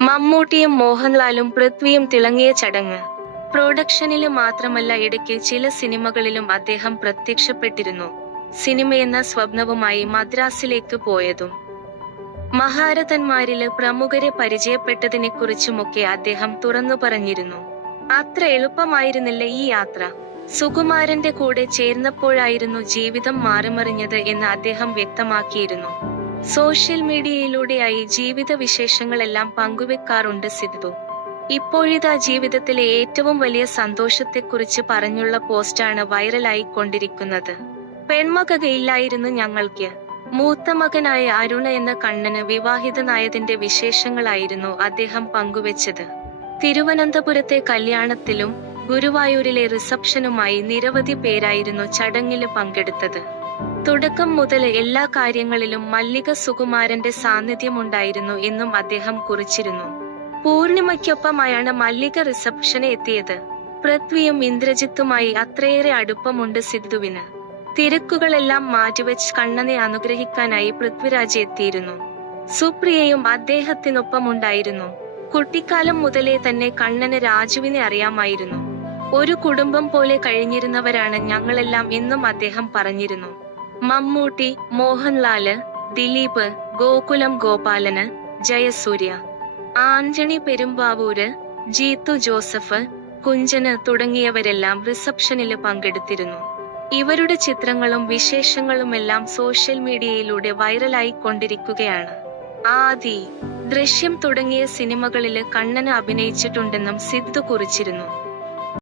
മമ്മൂട്ടിയും മോഹൻലാലും പൃഥ്വിയും തിളങ്ങിയ ചടങ്ങ്. പ്രൊഡക്ഷനില് മാത്രമല്ല, ഇടയ്ക്ക് ചില സിനിമകളിലും അദ്ദേഹം പ്രത്യക്ഷപ്പെട്ടിരുന്നു. സിനിമയെന്ന സ്വപ്നവുമായി മദ്രാസിലേക്ക് പോയതും മഹാരഥന്മാരില് പ്രമുഖരെ പരിചയപ്പെട്ടതിനെക്കുറിച്ചുമൊക്കെ അദ്ദേഹം തുറന്നു പറഞ്ഞിരുന്നു. അത്ര എളുപ്പമായിരുന്നില്ല ഈ യാത്ര. സുകുമാരന്റെ കൂടെ ചേർന്നപ്പോഴായിരുന്നു ജീവിതം മാറിമറിഞ്ഞത് എന്ന് അദ്ദേഹം വ്യക്തമാക്കിയിരുന്നു. സോഷ്യൽ മീഡിയയിലൂടെയായി ജീവിത വിശേഷങ്ങളെല്ലാം പങ്കുവെക്കാറുണ്ട് സിദ്ധു. ഇപ്പോഴിതാ ജീവിതത്തിലെ ഏറ്റവും വലിയ സന്തോഷത്തെക്കുറിച്ച് പറഞ്ഞുള്ള പോസ്റ്റാണ് വൈറലായി കൊണ്ടിരിക്കുന്നത്. പെൺമകയില്ലായിരുന്നു ഞങ്ങൾക്ക്. മൂത്ത മകനായ അരുണ എന്ന കണ്ണന് വിവാഹിതനായതിന്റെ വിശേഷങ്ങളായിരുന്നു അദ്ദേഹം പങ്കുവെച്ചത്. തിരുവനന്തപുരത്തെ കല്യാണത്തിലും ഗുരുവായൂരിലെ റിസപ്ഷനുമായി നിരവധി പേരായിരുന്നു ചടങ്ങില് പങ്കെടുത്തത്. തുടക്കം മുതൽ എല്ലാ കാര്യങ്ങളിലും മല്ലിക സുകുമാരന്റെ സാന്നിധ്യമുണ്ടായിരുന്നു എന്നും അദ്ദേഹം കുറിച്ചിരുന്നു. പൂർണിമയ്ക്കൊപ്പമായാണ് മല്ലിക റിസപ്ഷന് എത്തിയത്. പൃഥ്വിയും ഇന്ദ്രജിത്തുമായി അത്രയേറെ അടുപ്പമുണ്ട് സിദ്ധുവിന്. തിരക്കുകളെല്ലാം മാറ്റിവെച്ച് കണ്ണനെ അനുഗ്രഹിക്കാനായി പൃഥ്വിരാജ് എത്തിയിരുന്നു. സുപ്രിയയും അദ്ദേഹത്തിനൊപ്പമുണ്ടായിരുന്നു. കുട്ടിക്കാലം മുതലേ തന്നെ കണ്ണന് രാജുവിനെ അറിയാമായിരുന്നു. ഒരു കുടുംബം പോലെ കഴിഞ്ഞിരുന്നവരാണ് ഞങ്ങളെല്ലാം എന്നും അദ്ദേഹം പറഞ്ഞിരുന്നു. മമ്മൂട്ടി, മോഹൻലാല്, ദിലീപ്, ഗോകുലം ഗോപാലന്, ജയസൂര്യ, ആന്റണി പെരുമ്പാവൂര്, ജീത്തു ജോസഫ്, കുഞ്ചന് തുടങ്ങിയവരെല്ലാം റിസപ്ഷനില് പങ്കെടുത്തിരുന്നു. ഇവരുടെ ചിത്രങ്ങളും വിശേഷങ്ങളുമെല്ലാം സോഷ്യൽ മീഡിയയിലൂടെ വൈറലായി കൊണ്ടിരിക്കുകയാണ്. ആദി, ദൃശ്യം തുടങ്ങിയ സിനിമകളില് കണ്ണന് അഭിനയിച്ചിട്ടുണ്ടെന്നും സിദ്ധു കുറിച്ചിരുന്നു.